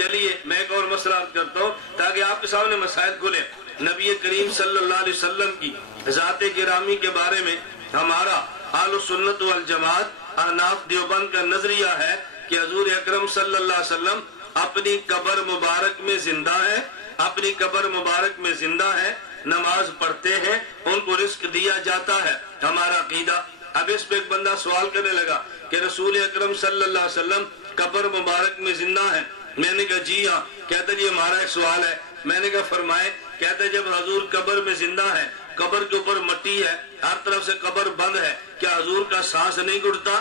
چلیے میں ایک اور مسئلہ کرتا ہوں تاکہ آپ کے سامنے مسائل کھلیں۔ نبی کریم صلی اللہ علیہ وسلم کی ذات گرامی کے بارے میں ہمارا اہل سنت والجماعت احناف دیوبند کا نظریہ ہے کہ حضور اکرم صلی اللہ علیہ وسلم اپنی قبر مبارک میں زندہ ہے، اپنی قبر مبارک میں زندہ ہے، نماز پڑھتے ہیں، ان کو رزق دیا جاتا ہے، ہمارا عقیدہ۔ اب اس پہ ایک بندہ سوال کرنے لگا کہ رسول اکرم صلی اللہ علیہ وسلم قبر مبارک میں زندہ ہے۔ میں نے کہا جی ہاں۔ کہتا جی ہمارا ایک سوال ہے۔ میں نے کہا فرمائے۔ کہتا جب حضور قبر میں زندہ ہے، قبر کے اوپر مٹی ہے، ہر طرف سے قبر بند ہے، کیا حضور کا سانس نہیں گھٹتا؟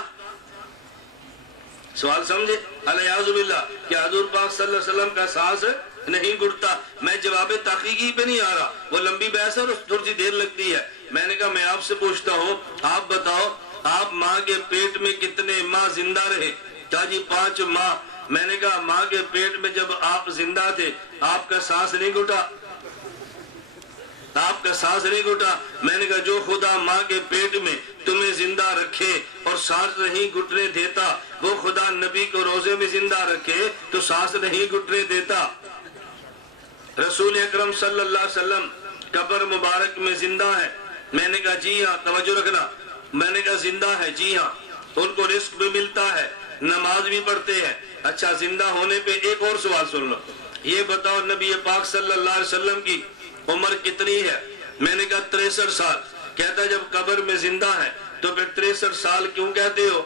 سوال سمجھے؟ الیاذ باللہ کہ حضور پاک صلی اللہ علیہ وسلم کا سانس نہیں گھٹتا۔ میں جواب تحقیقی پہ نہیں آ رہا، وہ لمبی بحث ہے اور تھوڑی سی دیر لگتی ہے۔ میں نے کہا میں آپ سے پوچھتا ہوں، آپ بتاؤ آپ ماں کے پیٹ میں کتنے ماہ زندہ رہے؟ کہا جی 5 ماہ۔ میں نے کہا ماں کے پیٹ میں جب آپ زندہ تھے آپ کا سانس نہیں گھٹا؟ آپ کا سانس نہیں گھٹا؟ میں نے کہا جو خدا ماں کے پیٹ میں تمہیں زندہ رکھے اور سانس نہیں گھٹنے دیتا، وہ خدا نبی کو روزے میں زندہ رکھے تو سانس نہیں گھٹنے دیتا۔ رسول اکرم صلی اللہ علیہ وسلم قبر مبارک میں زندہ ہے۔ میں نے کہا جی ہاں، توجہ رکھنا، میں نے کہا زندہ ہے جی ہاں، ان کو رزق بھی ملتا ہے، نماز بھی پڑھتے ہیں۔ اچھا زندہ ہونے پہ ایک اور سوال سن لو، یہ بتاؤ نبی پاک صلی اللہ علیہ وسلم کی عمر کتنی ہے؟ میں نے کہا 63 سال۔ کہتا جب قبر میں زندہ ہے تو پھر 63 سال کیوں کہتے ہو؟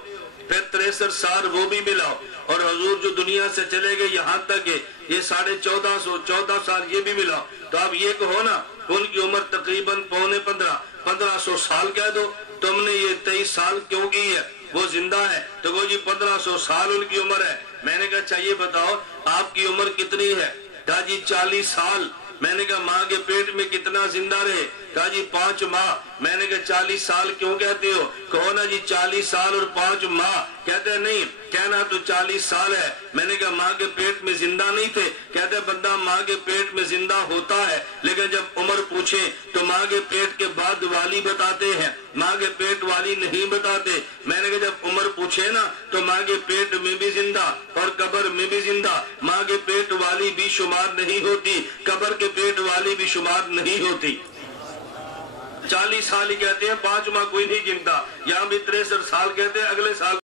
پھر 63 سال وہ بھی ملاؤ اور حضور جو دنیا سے چلے گئے یہاں تک ہے یہ 1450 سال یہ بھی ملاؤ، تو آپ یہ کہو نا ان کی عمر تقریباً 1500 سال کہہ دو۔ تم نے یہ 23 سال کیوں کی ہے؟ وہ زندہ ہے تو وہ جی 1500 سال ان کی عمر ہے۔ میں نے کہا چاہیے بتاؤ آپ کی عمر کتنی ہے؟ کہا جی 40 سال۔ میں نے کہا ماں کے پیٹ میں کتنا زندہ رہے؟ کہا جی 5 ماہ۔ میں نے کہا 40 سال کیوں کہتے ہو؟ کہو نا جی 40 سال اور 5 ماہ۔ کہتے ہیں نہیں، کہنا تو 40 سال ہے۔ میں نے کہا ماں کے پیٹ میں زندہ نہیں تھے؟ کہتے ہیں بندہ ماں کے پیٹ میں زندہ ہوتا ہے لیکن جب عمر پوچھے تو ماں کے پیٹ کے بعد والی بتاتے ہیں، ماں کے پیٹ والی نہیں بتاتے۔ میں نے کہا جب عمر پوچھے نا تو ماں کے پیٹ میں بھی زندہ اور قبر میں بھی زندہ، ماں کے پیٹ والی بھی شمار نہیں ہوتی، قبر کے پیٹ والی بھی شمار نہیں ہوتی۔ 40 سال ہی کہتے ہیں، 5 ماہ کوئی نہیں گنتا، یہاں بھی 63 سال کہتے ہیں، اگلے سال